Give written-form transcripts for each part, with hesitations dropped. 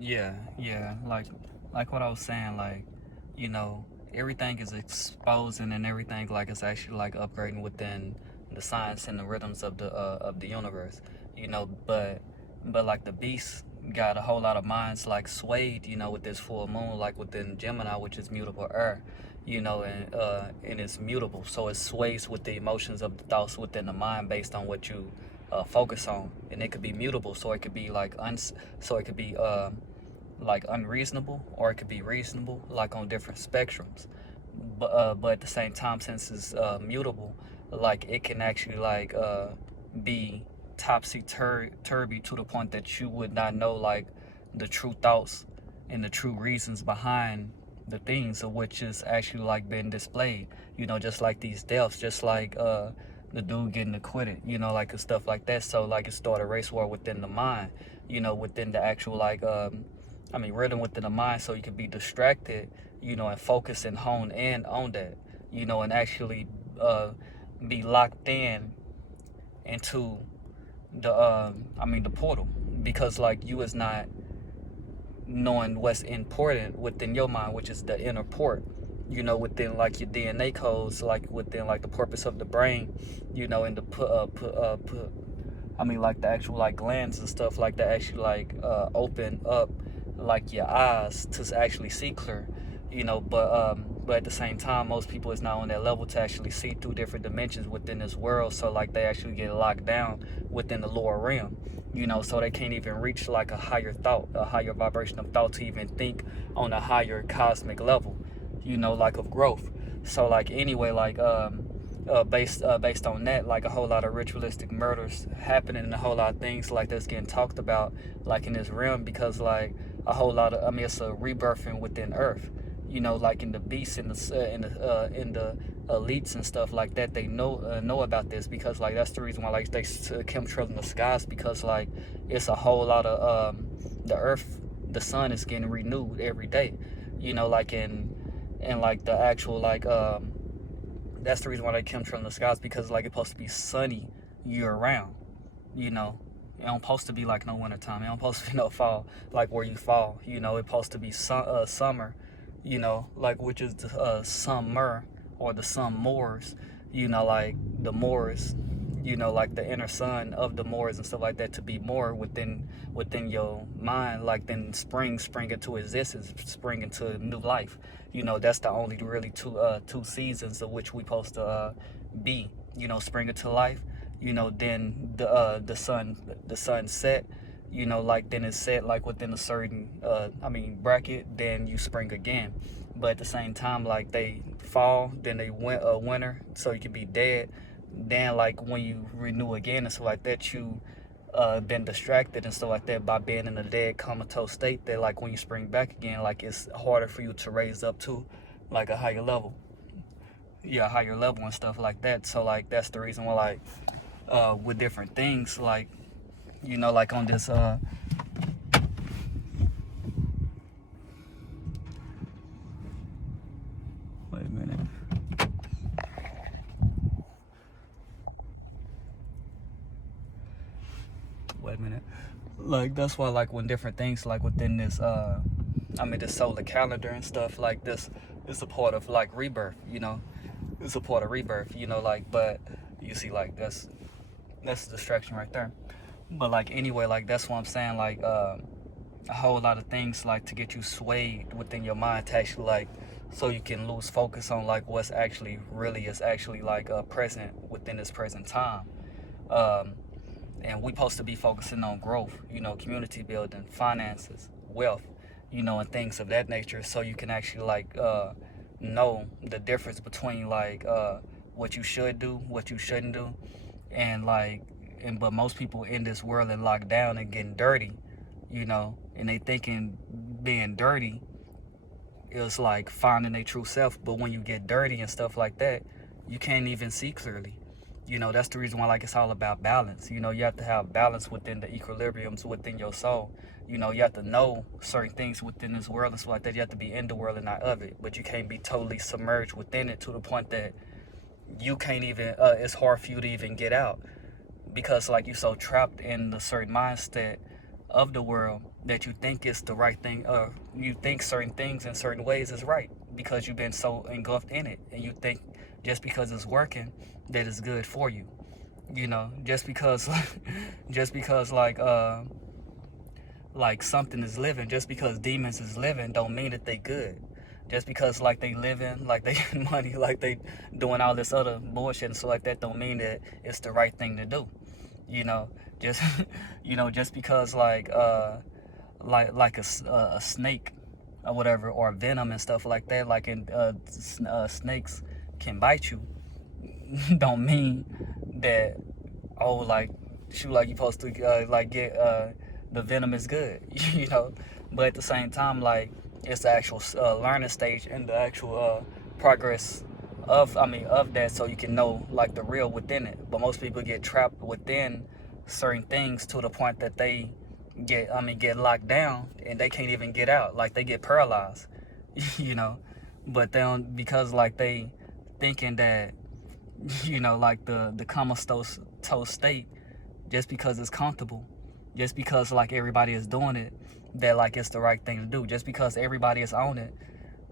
Yeah, like what I was saying, like, you know, everything is exposing and everything like it's actually like upgrading within the science and the rhythms of the universe, but like the beast got a whole lot of minds like swayed, with this full moon, like within Gemini, which is mutable air, and it's mutable, so it sways with the emotions of the thoughts within the mind based on what you focus on, and it could be mutable, so it could be so it could be like unreasonable, or it could be reasonable, like on different spectrums. But at the same time, since it's mutable, like it can actually like be topsy turvy to the point that you would not know like the true thoughts and the true reasons behind the things of which is actually like been displayed. Just like these deaths, just like the dude getting acquitted, like and stuff like that. So like it started a race war within the mind, within the actual like rhythm within the mind, so you can be distracted, and focus and hone in on that, and actually be locked in into the portal, because like you is not knowing what's important within your mind, which is the inner port, within like your DNA codes, like within like the purpose of the brain, and the like the actual like glands and stuff like that actually like open up like your eyes to actually see clear, but at the same time, most people is not on that level to actually see through different dimensions within this world. So like they actually get locked down within the lower realm, so they can't even reach like a higher thought, a higher vibration of thought, to even think on a higher cosmic level, like of growth. So like anyway, like based on that, like a whole lot of ritualistic murders happening, and a whole lot of things like that's getting talked about like in this realm, because like a whole lot of, it's a rebirthing within Earth, like in the beasts, in the elites and stuff like that. They know about this, because like that's the reason why like they chemtrail in the skies, because like it's a whole lot of the Earth, the sun is getting renewed every day, like in like the actual like that's the reason why they chemtrail in the skies, because like it's supposed to be sunny year round, you know. It don't supposed to be like no winter time. It don't supposed to be no fall, like where you fall. It's supposed to be summer, like which is the summer, or the sun Moors, like the Moors, like the inner sun of the Moors and stuff like that, to be more within your mind, like then spring into existence, spring into new life. That's the only really two seasons of which we supposed to be. Spring into life. Then the sun set. Like then it's set like within a certain bracket. Then you spring again. But at the same time, like they fall, then they winter, so you can be dead. Then like when you renew again and stuff like that, you been distracted and stuff like that by being in a dead comatose state, that like when you spring back again, like it's harder for you to raise up to like a higher level. Yeah, higher level and stuff like that. So like that's the reason why, like with different things, like like on this wait a minute. Wait a minute. Like that's why, like when different things like within this this solar calendar and stuff like this, it's a part of like rebirth, it's a part of rebirth, like, but you see, like that's a distraction right there. But like anyway, like that's what I'm saying, like a whole lot of things like to get you swayed within your mind, to actually like, so you can lose focus on like what's actually really is actually like present within this present time. um and we supposed to be focusing on growth, community building, finances, wealth, and things of that nature, so you can actually like know the difference between like what you should do, what you shouldn't do. And like, but most people in this world are locked down and getting dirty, and they thinking being dirty is like finding their true self. But when you get dirty and stuff like that, you can't even see clearly. That's the reason why like it's all about balance. You have to have balance within the equilibriums within your soul. You have to know certain things within this world and stuff like that. You have to be in the world and not of it. But you can't be totally submerged within it to the point that you can't even it's hard for you to even get out, because like you're so trapped in the certain mindset of the world, that you think is the right thing, or you think certain things in certain ways is right because you've been so engulfed in it, and you think just because it's working that it's good for you. Just because just because like something is living, just because demons is living don't mean that they good. Just because like they living, like they get money, like they doing all this other bullshit and stuff like that, don't mean that it's the right thing to do. you know just just because like a snake or whatever, or venom and stuff like that, like in snakes can bite you, don't mean that, oh, like, shoot, like you supposed to like get the venom is good. But at the same time, like, it's the actual learning stage and the actual progress of that, so you can know like the real within it. But most people get trapped within certain things to the point that they get locked down and they can't even get out, like they get paralyzed. you know but they don't, because like they thinking that like the comatose state, just because it's comfortable, just because like everybody is doing it, that like it's the right thing to do. Just because everybody is on it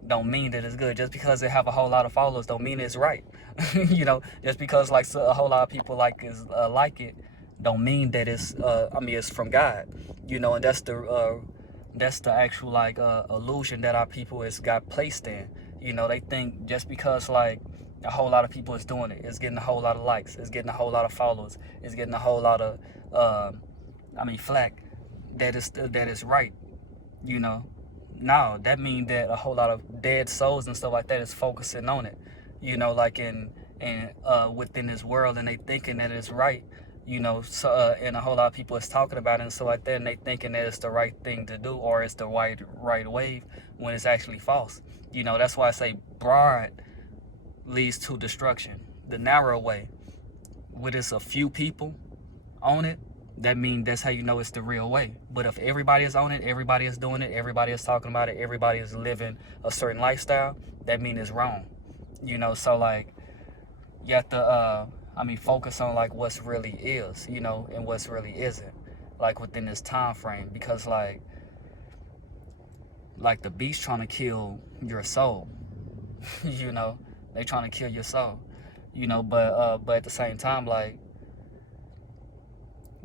don't mean that it's good. Just because they have a whole lot of followers don't mean it's right. Just because like a whole lot of people like it don't mean that it's from God. And that's the actual illusion that our people has got placed in. They think just because like a whole lot of people is doing it, it's getting a whole lot of likes, it's getting a whole lot of followers, it's getting a whole lot of flack, that is right. you know no, that means that a whole lot of dead souls and stuff like that is focusing on it, like in within this world, and they thinking that it's right. So and a whole lot of people is talking about it and stuff like that, and they thinking that it's the right thing to do, or it's the right wave, when it's actually false. That's why I say broad leads to destruction. The narrow way, with it's a few people on it, that means that's how you know it's the real way. But if everybody is on it, everybody is doing it, everybody is talking about it, everybody is living a certain lifestyle, that means it's wrong. So like, you have to focus on like what's really is, and what's really isn't, like within this time frame. Because like the beast trying to kill your soul. They trying to kill your soul. But at the same time, like,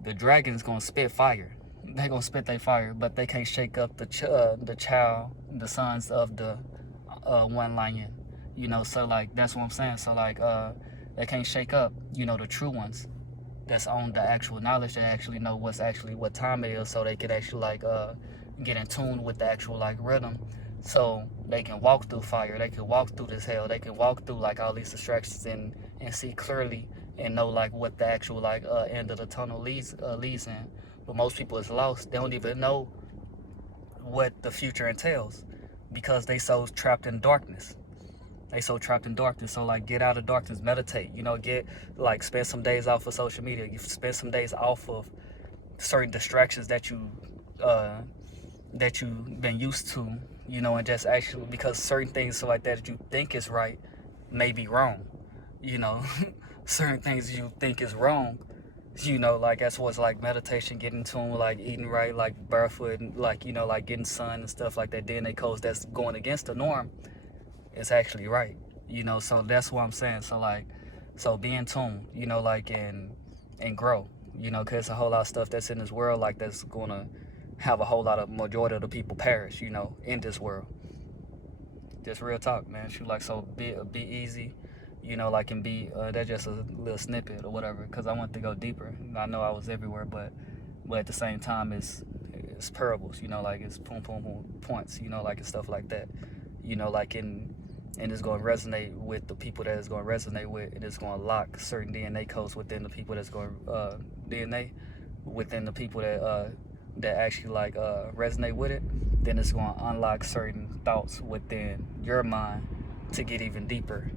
the dragon's gonna spit fire. They gonna spit their fire, but they can't shake up the sons of the one lion. So like, that's what I'm saying. So like, they can't shake up, the true ones that's on the actual knowledge, that actually know what time it is, so they could actually get in tune with the actual rhythm, so they can walk through fire, they can walk through this hell, they can walk through all these distractions, and see clearly, and know what the actual end of the tunnel leads in. But most people is lost. They don't even know what the future entails, because they so trapped in darkness. So get out of darkness, meditate, get spend some days off of social media, you spend some days off of certain distractions that you've been used to, and just actually, because certain things that you think is right may be wrong. Certain things you think is wrong, that's what's meditation, getting tuned, eating right, barefoot, and getting sun and stuff like that, DNA codes that's going against the norm, is actually right. So that's what I'm saying. So be in tune, and grow, because a whole lot of stuff that's in this world, that's gonna have a whole lot of majority of the people perish, in this world. Just real talk, man. So be easy, and be that's just a little snippet or whatever, because I want to go deeper. I know I was everywhere, but at the same time, it's parables, it's boom points, and stuff like that, and it's going to resonate with the people that it's going to resonate with, and it's going to lock certain DNA codes within the people that's going to DNA within the people that actually resonate with it. Then it's going to unlock certain thoughts within your mind to get even deeper,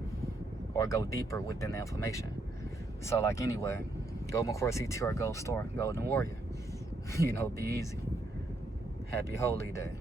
or go deeper within the information. So anyway, go McCoy CTR Gold Store, Golden Warrior. Be easy. Happy Holy Day.